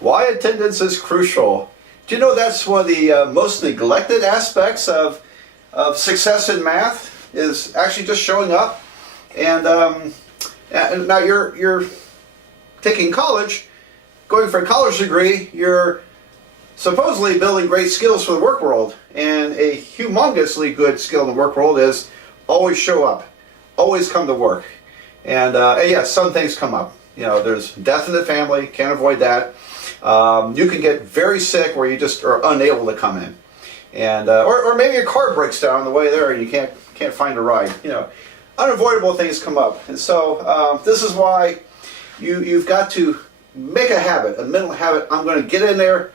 Why attendance is crucial. Do you know that's one of the most neglected aspects of success in math is actually just showing up? And now you're taking college, going for a college degree, you're supposedly building great skills for the work world. And a humongously good skill in the work world is always show up, always come to work. And yes, some things come up. You know, there's death in the family, can't avoid that. You can get very sick where you just are unable to come in. And or maybe your car breaks down on the way there and you can't find a ride. You know, unavoidable things come up. And so this is why you've got to make a habit, a mental habit. I'm going to get in there,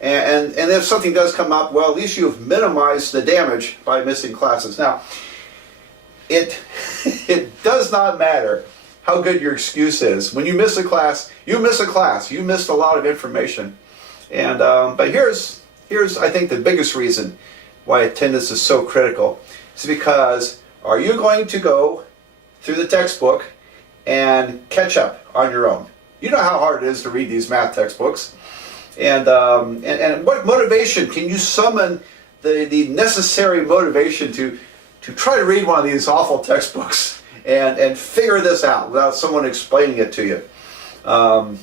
and if something does come up, well, at least you've minimized the damage by missing classes. Now, it does not matter how good your excuse is. When you miss a class, you miss a class. You missed a lot of information. And but here's I think the biggest reason why attendance is so critical. Is because are you going to go through the textbook and catch up on your own? You know how hard it is to read these math textbooks. And what motivation can you summon the necessary motivation to try to read one of these awful textbooks and figure this out without someone explaining it to you? And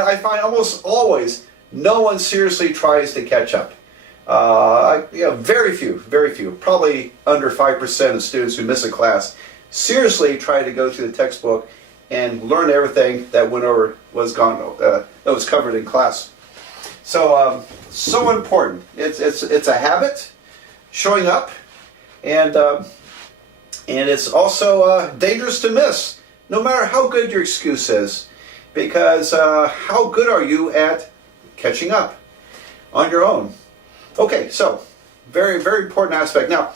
I find almost always no one seriously tries to catch up. Very few, probably under 5% of students who miss a class seriously try to go through the textbook and learn everything that was covered in class. So so important. It's a habit, showing up, and it's also dangerous to miss, no matter how good your excuse is, because how good are you at catching up on your own? Okay, so very, very important aspect. Now,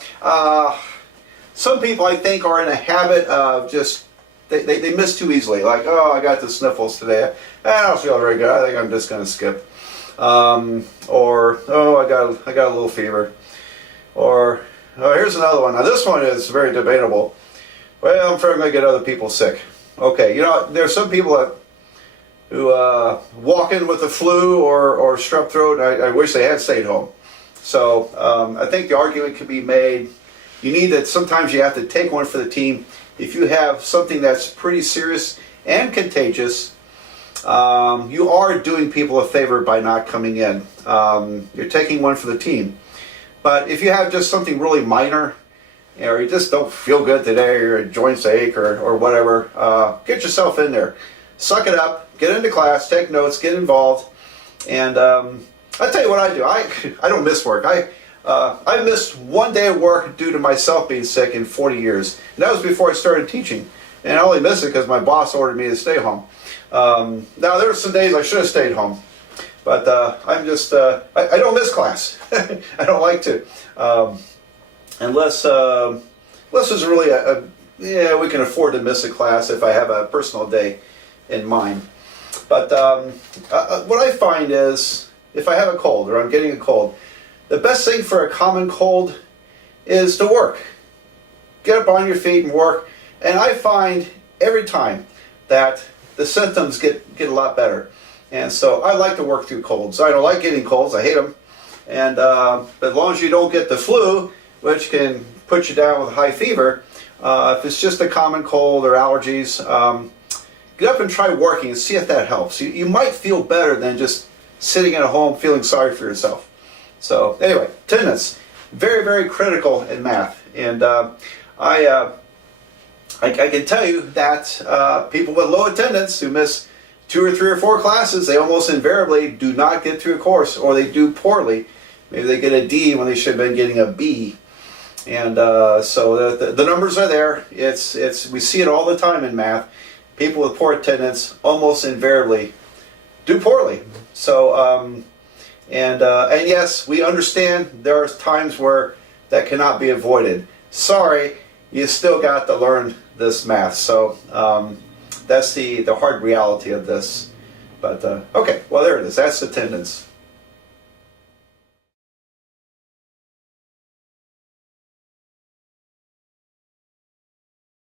some people I think are in a habit of just they miss too easily. Like, oh, I got the sniffles today. I don't feel very good. I think I'm just going to skip. Or oh, I got a little fever. Or oh, here's another one. Now this one is very debatable. Well, I'm afraid I'm going to get other people sick. Okay, you know, there's some people who walk in with the flu or strep throat. I wish they had stayed home. So I think the argument could be made. You need that. Sometimes you have to take one for the team. If you have something that's pretty serious and contagious, you are doing people a favor by not coming in. You're taking one for the team. But if you have just something really minor, or you just don't feel good today, or your joints ache, or whatever, get yourself in there. Suck it up, get into class, take notes, get involved. And I'll tell you what I do. I don't miss work. I missed one day of work due to myself being sick in 40 years. And that was before I started teaching. And I only missed it because my boss ordered me to stay home. Now, there were some days I should have stayed home. But I'm just, I don't miss class. I don't like to. Unless there's really yeah, we can afford to miss a class if I have a personal day in mind. But what I find is, if I have a cold or I'm getting a cold, the best thing for a common cold is to work. Get up on your feet and work. And I find every time that the symptoms get a lot better. And so I like to work through colds. I don't like getting colds. I hate them. And but as long as you don't get the flu, which can put you down with high fever, if it's just a common cold or allergies, get up and try working and see if that helps. You might feel better than just sitting at home feeling sorry for yourself. So anyway, attendance, very, very critical in math. And I can tell you that people with low attendance who miss 2 or 3 or 4 classes, they almost invariably do not get through a course, or they do poorly. Maybe they get a D when they should have been getting a B. And so the numbers are there. We see it all the time in math. People with poor attendance almost invariably do poorly. So and yes, we understand there are times where that cannot be avoided. Sorry, you still got to learn this math. So that's the hard reality of this. But okay, well, there it is. That's attendance.